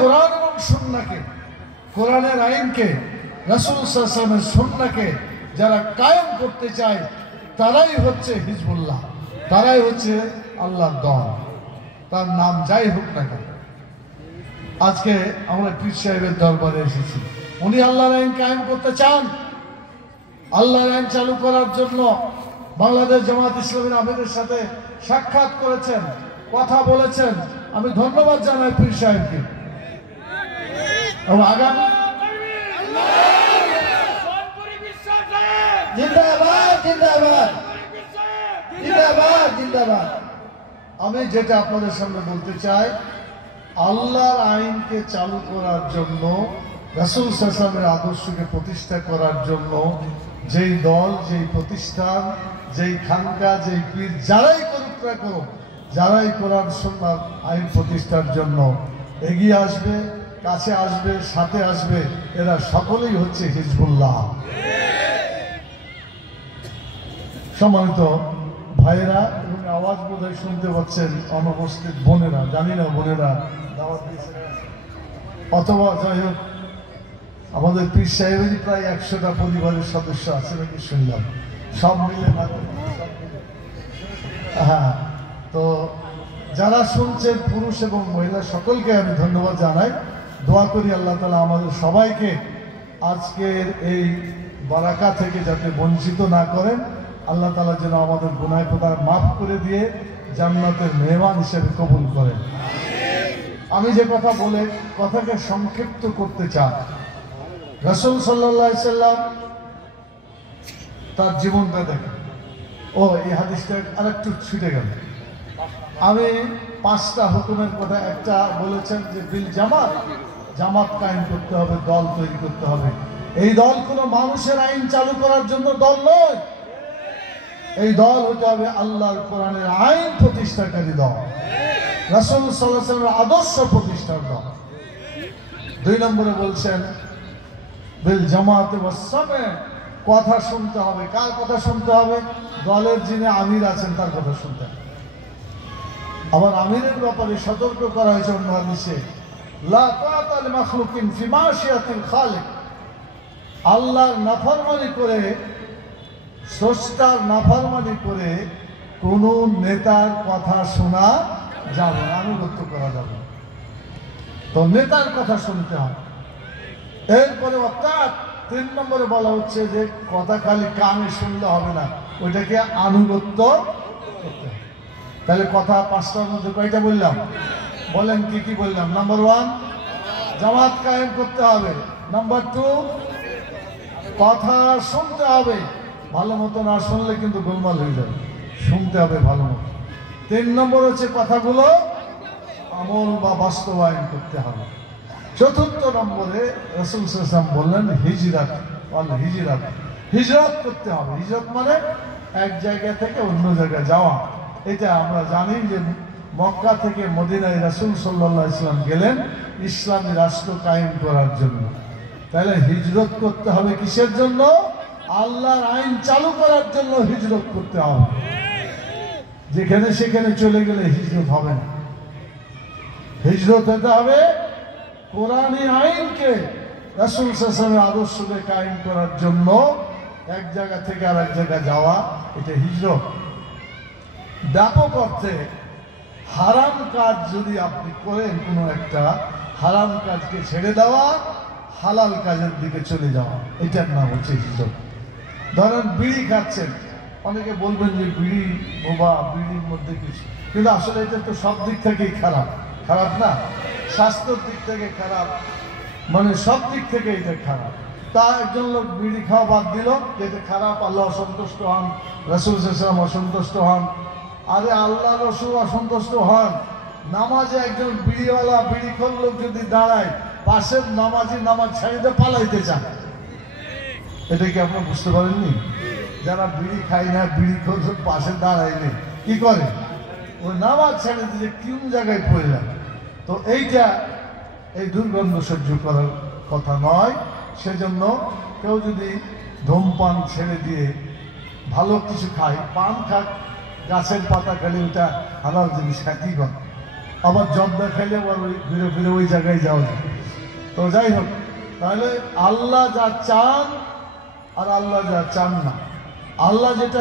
কোরআন এবং সুন্নাহকে, কোরআনের আইনকে, রাসূল সাল্লাল্লাহু আলাইহি ওয়াসাল্লামের সুন্নাহকে যারা কায়েম করতে চায় তারাই হচ্ছে হিজবুল্লাহ, তারাই হচ্ছে আল্লাহর দল, তার নাম যাই হোক না কেন। আজকে আমরা পীর সাহেবের দরবারে এসেছি, উনি আল্লাহর আইন কায়েম করতে চান। আল্লাহর আইন চালু করার জন্য বাংলাদেশ জামাত ইসলামীর আমিরের সাথে সাক্ষাৎ করেছেন, কথা বলেছেন। আমি ধন্যবাদ জানাই পীর সাহেবকে। এবং আগামী জিন্দাবাদ জিন্দাবাদ জিন্দাবাদ জিন্দাবাদ। আমি যেটা আপনাদের সামনে বলতে চাই, আল্লাহর আইনকে চালু করার জন্য, রাসূল সাল্লাল্লাহু আলাইহি ওয়াসাল্লামের আদর্শকে প্রতিষ্ঠা করার জন্য যেই দল, যেই প্রতিষ্ঠান, যেই খানকা, যেই পীর যারাই করুক না করুক, যারাই কোরআন সুন্নাহর আইন প্রতিষ্ঠার জন্য এগিয়ে আসবে, কাছে আসবে, সাথে আসবে, এরা সকলেই হচ্ছে হিজবুল্লাহ। সম্মানিত ভাইয়েরা এবং আওয়াজ বোধহয় শুনতে পাচ্ছেন অনুপস্থিত বোনেরা, জানি না বোনেরা দাওয়াত দিয়েছেন অথবা যাই হোক, আমাদের পীর সাহেবেরই প্রায় 100টা পরিবারের সদস্য আছে নাকি শুনলাম, সব মিলে। হ্যাঁ, তো যারা শুনছেন পুরুষ এবং মহিলা সকলকে আমি ধন্যবাদ জানাই। দোয়া করি আল্লাহ তাআলা আমাদের সবাইকে আজকের এই বারাকা থেকে যাতে বঞ্চিত না করেন। আল্লাহ তাআলা যেন আমাদের গুনাহ খোদা মাফ করে দিয়ে জান্নাতের মেহমান হিসেবে কবুল করেন। আমি যে কথা বলে কথাকে সংক্ষিপ্ত করতে চাই, রাসূল সাল্লাল্লাহু আলাইহি সাল্লাম তার জীবনটা দেখেন। এই হাদিসটা আরেকটু ছুটে গেল। আমি 5টা হুকুমের কথা, একটা বলেছেন যে বিল জামাত, জামাত কায়েম করতে হবে, দল তৈরি করতে হবে। এই দল কোনো মানুষের আইন চালু করার জন্য দল নয়, এই দল হতে হবে আল্লাহর কোরআনের আইন প্রতিষ্ঠাকারী দল, রাসূল সাল্লাল্লাহু আলাইহি ওয়াসাল্লামের আদর্শ প্রতিষ্ঠার দল। 2 নম্বরে বলছেন বিল জামাতে ওয়াস সামে, কথা শুনতে হবে। কার কথা শুনতে হবে? দলের যিনি আমির আছেন তার কথা শুনতে হবে। আবার আমিরের ব্যাপারে সতর্ক করা হয়েছে অন্য হাদিসে, লা তাআতা লি মাখলুকিন ফি মাশিয়াতিল খালিক, আল্লাহর নাফরমানি করে, স্রষ্টার নাফরমানি করে কোন নেতার কথা শোনা যাবে না, আনুগত্য করা যাবে না। তো নেতার কথা শুনতে হবে। এরপরে অর্থাৎ 3 নম্বরে বলা হচ্ছে যে কথা খালি কানে শুনলে হবে না, ওইটাকে আনুগত্য করতে হবে। তাহলে কথা 5টার মধ্যে কয়টা বললাম? বলেন কি কি বললাম? নাম্বার 1 জামাত কায়েম করতে হবে। নাম্বার 2 কথা শুনতে হবে, ভালো মতো না শুনলে কিন্তু গোলমাল হয়ে যাবে, শুনতে হবে ভালো মতো। 3 নম্বর হচ্ছে কথাগুলো আমল বা বাস্তবায়ন করতে হবে। 4র্থ নম্বরে রাসূল সাল্লাল্লাহু আলাইহি ওয়াসাল্লাম বললেন হিজরত, হিজরত, হিজরত করতে হবে। হিজরত মানে এক জায়গা থেকে অন্য জায়গায় যাওয়া। এটা আমরা জানি যে মক্কা থেকে মদিনায় রাসূল সাল্লাল্লাহু আলাইহি ওয়াসাল্লাম গেলেন ইসলামী রাষ্ট্র কায়েম করার জন্য। তাহলে হিজরত করতে হবে কিসের জন্য? আল্লাহর আইন চালু করার জন্য হিজরত করতে হবে। যেখানে সেখানে চলে গেলে হিজরত হবে না। হিজরত হতে হবে কোরআনী আইনকে, রাসূল সাল্লাল্লাহু আলাইহি ওয়াসাল্লামের আদর্শকে কায়েম করার জন্য এক জায়গা থেকে আরেক জায়গায় যাওয়া, এটা হিজরত। ব্যাপক অর্থে হারাম কাজ যদি আপনি করেন, কোনো একটা হারাম কাজকে ছেড়ে দেওয়া, হালাল কাজের দিকে চলে যাওয়া, এটার নাম হচ্ছে হিজরত। ধরেন বিড়ি খাচ্ছেন, অনেকে বলবেন যে বিড়ি বোবা, বিড়ির মধ্যে কিছু, কিন্তু আসলে এটা তো সব দিক থেকেই খারাপ। খারাপ না? স্বাস্থ্যের দিক থেকে খারাপ, মানে সব দিক থেকে এটা খারাপ। তা একজন লোক বিড়ি খাওয়া বাদ দিল, যেটা খারাপ, আল্লাহ অসন্তুষ্ট হন, রাসূল সাল্লাল্লাহু আলাইহি ওয়াসাল্লাম অসন্তুষ্ট হন। আরে আল্লাহ রাসূল অসন্তুষ্ট হন, নামাজে একজন বিড়িওয়ালা, বিড়িখোর লোক যদি দাঁড়ায়, পাশের নামাজি নামাজ ছাড়িতে পালাইতে চান। এটা কি আপনারা বুঝতে পারেননি? যারা বিড়ি খায় না, বিড়িখোর পাশে দাঁড়াইলে কি করে? ওই নামাজ ছেড়ে দিয়ে কোন জায়গায় পড়লাম। তো এইটা, এই দুর্গন্ধ সহ্য করার কথা নয়। সেজন্য কেউ যদি ধূমপান ছেড়ে দিয়ে ভালো কিছু খায়, পান খাক, গাছের পাতা খেলে, ওটা হালাল জিনিস খাইতেই পারে। আবার জব দেখাইলে আবার ওই ফিরে ফিরে ওই জায়গায় যাওয়া যায়। তো যাই হোক, তাহলে আল্লাহ যা চান আর আল্লাহ যা চান না, আল্লাহ যেটা